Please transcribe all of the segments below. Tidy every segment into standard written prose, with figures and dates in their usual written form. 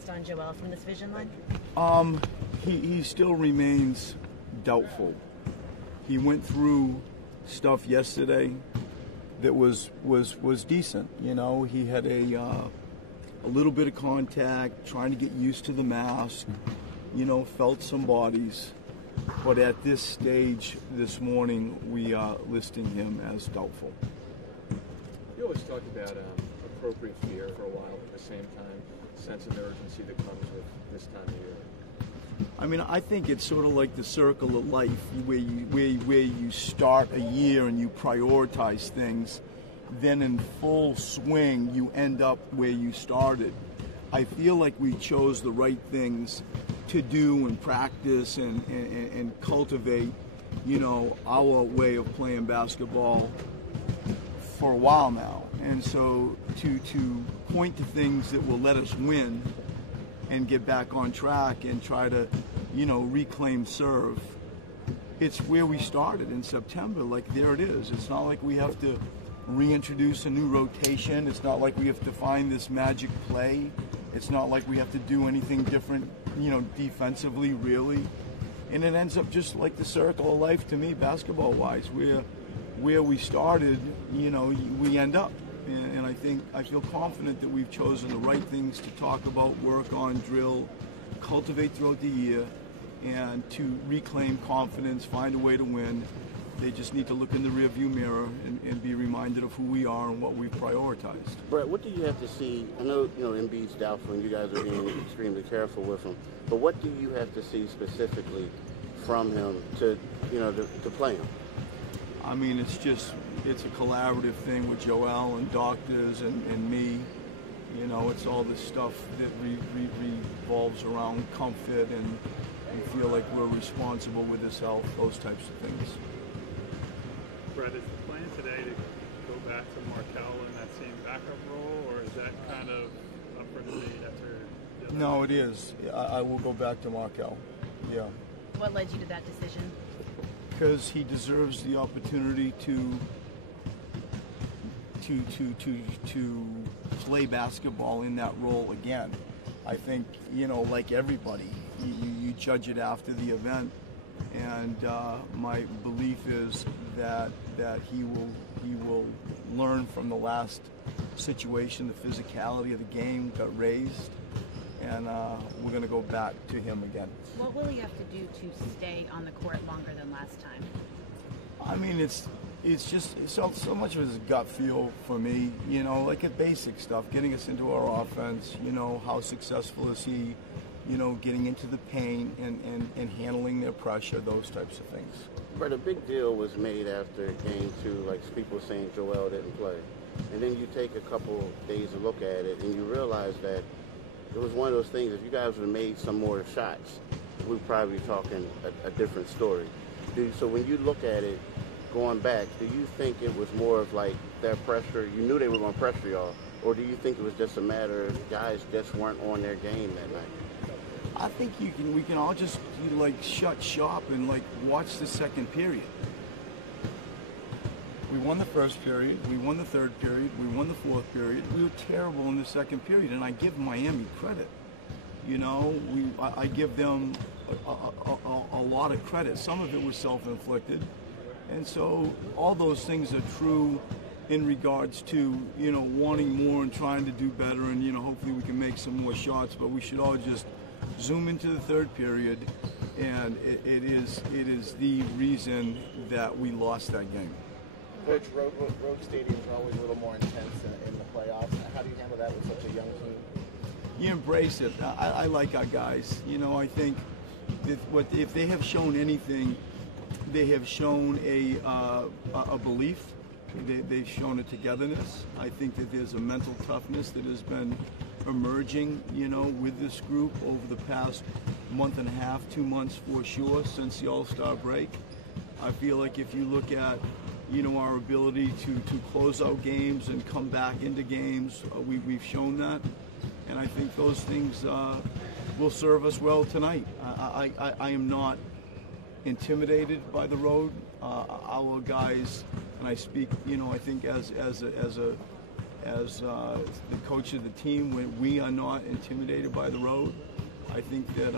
latest on Joel from this Vision line? He still remains doubtful. He went through stuff yesterday that was decent. You know, he had a little bit of contact, trying to get used to the mask. You know, felt some bodies. But at this stage this morning, we are listing him as doubtful. You always talked about appropriate fear for a while, at the same time, sense of urgency that comes with this time of year. I mean, I think it's sort of like the circle of life, where you start a year and you prioritize things, then in full swing you end up where you started. I feel like we chose the right things to do and practice and cultivate, you know, our way of playing basketball for a while now. And so to point to things that will let us win and get back on track and try to, you know, reclaim serve, it's where we started in September. Like, there it is. It's not like we have to reintroduce a new rotation. It's not like we have to find this magic play. It's not like we have to do anything different, you know, defensively, really. And it ends up just like the circle of life to me, basketball-wise, where we started, you know, we end up. And I feel confident that we've chosen the right things to talk about, work on, drill, cultivate throughout the year, and to reclaim confidence, find a way to win. They just need to look in the rearview mirror and be reminded of who we are and what we've prioritized. Brett, what do you have to see? I know, you know, Embiid's doubtful and you guys are being extremely careful with him, but what do you have to see specifically from him to, you know, to play him? I mean, it's a collaborative thing with Joel and doctors and me. You know, it's all this stuff that revolves around comfort, and we feel like we're responsible with his health, those types of things. Brett, is the plan today to go back to Markelle in that same backup role, or is that kind of up for debate after? No, it is. I will go back to Markelle. Yeah. What led you to that decision? Because he deserves the opportunity to play basketball in that role again. I think, you know, like everybody, you judge it after the event, and my belief is that he will learn from the last situation. The physicality of the game got raised, and we're going to go back to him again. What will he have to do to stay on the court longer than last time? I mean, it's just so much of it is gut feel for me, you know, like a basic stuff, getting us into our offense, you know, how successful is he, you know, getting into the paint and handling their pressure, those types of things. But a big deal was made after game 2, like people saying Joel didn't play. And then you take a couple days to look at it and you realize that it was one of those things, if you guys would have made some more shots, we'd probably be talking a different story. So when you look at it, going back, do you think it was more of like that pressure, you knew they were going to pressure y'all, or do you think it was just a matter of guys just weren't on their game that night? I think we can all just like shut shop and like watch the second period. We won the first period, we won the third period, we won the fourth period. We were terrible in the second period, and I give Miami credit. You know, I give them a lot of credit. Some of it was self-inflicted. And so all those things are true in regards to, you know, wanting more and trying to do better, and, you know, hopefully we can make some more shots, but we should all just zoom into the third period, and it is the reason that we lost that game. Coach, road stadiums are always a little more intense in the playoffs. How do you handle that with such a young team? You embrace it. I like our guys. You know, I think that if they have shown anything, they have shown a belief. They've shown a togetherness. I think that there's a mental toughness that has been emerging, you know, with this group over the past month and a half, 2 months for sure, since the All-Star break. I feel like if you look at, you know, our ability to close out games and come back into games, we've shown that. And I think those things will serve us well tonight. I am not intimidated by the road. Our guys, and I speak, you know, I think as as the coach of the team, when we are not intimidated by the road, I think that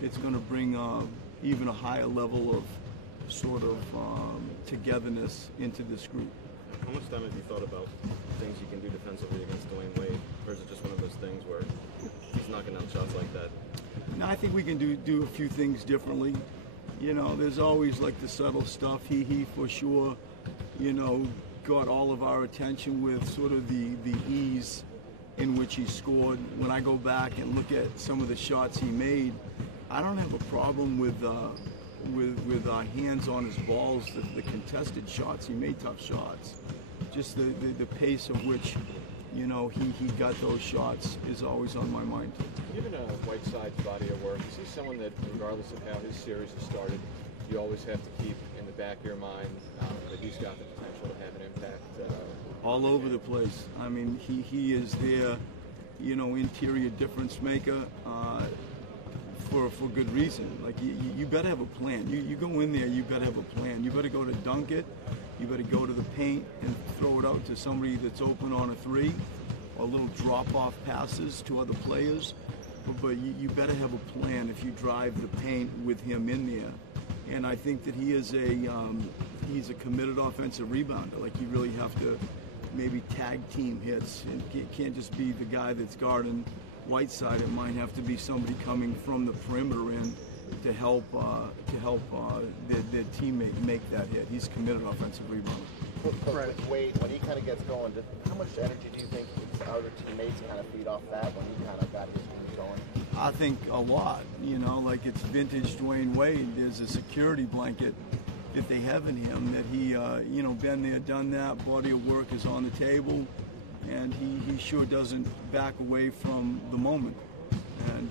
it's going to bring even a higher level of sort of togetherness into this group. How much time have you thought about things you can do defensively against Dwayne Wade, or is it just one of those things where he's knocking down shots like that? No, I think we can do a few things differently. You know, there's always like the subtle stuff. He for sure, you know, got all of our attention with sort of the ease in which he scored. When I go back and look at some of the shots he made, I don't have a problem with hands on his balls, the contested shots. He made tough shots. Just the pace of which, you know, he got those shots is always on my mind. Given Whiteside's body of work, is he someone that, regardless of how his series has started, you always have to keep in the back of your mind that he's got the potential to have an impact? All over the place. I mean, he is their, you know, interior difference maker for good reason. Like, you better have a plan. You go in there, you better have a plan. You better go to dunk it. You better go to the paint and throw it out to somebody that's open on a three, or little drop-off passes to other players. But you better have a plan if you drive the paint with him in there. And I think that he is he's a committed offensive rebounder. Like, you really have to maybe tag team hits. It can't just be the guy that's guarding Whiteside. It might have to be somebody coming from the perimeter in to help their teammate make that hit. He's a committed offensive rebounder. Right. Wade, when he kind of gets going, how much energy do you think his other teammates kind of feed off that when he kind of got his team going? I think a lot. You know, like, it's vintage Dwayne Wade. There's a security blanket that they have in him that he, you know, been there, done that. Body of work is on the table, and he sure doesn't back away from the moment. And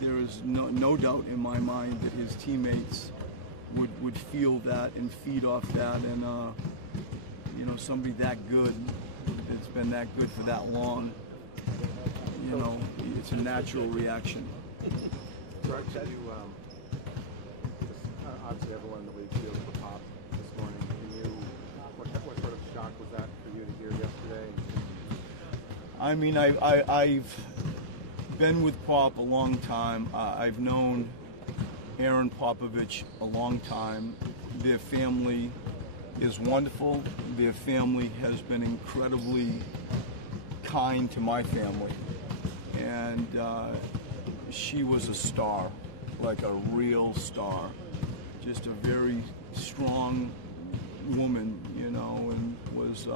there is no doubt in my mind that his teammates would feel that and feed off that. And you know, somebody that good, that's been that good for that long, you know, it's a natural reaction. Brett, you obviously everyone in the league feels the pop this morning. What sort of shock was that for you to hear yesterday? I mean, I've been with Pop a long time. I've known Aaron Popovich a long time. Their family is wonderful. Their family has been incredibly kind to my family. And she was a star, like a real star. Just a very strong woman, you know, and was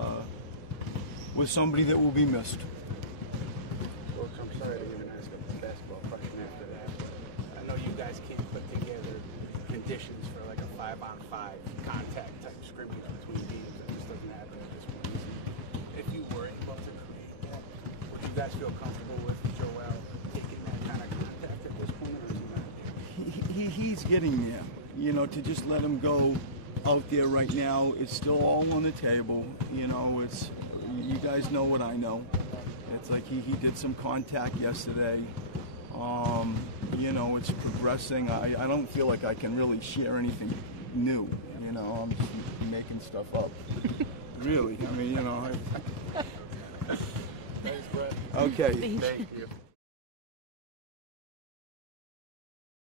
somebody that will be missed. Coach, I'm sorry to even ask a basketball question after that. I know you guys can't put together conditions for like a 5-on-5 contact type scrimmage between teams. That just doesn't happen at this point. If you were able to create that, would you guys feel comfortable with Joel taking that kind of contact at this point, or is he not there? He's getting there. You know, to just let him go out there right now, it's still all on the table. You know, it's, you guys know what I know. It's like he did some contact yesterday. You know, it's progressing. I don't feel like I can really share anything new. You know, I'm just making stuff up. Really, I mean, you know. Thanks, Brett. Okay. Thank you. Thank you.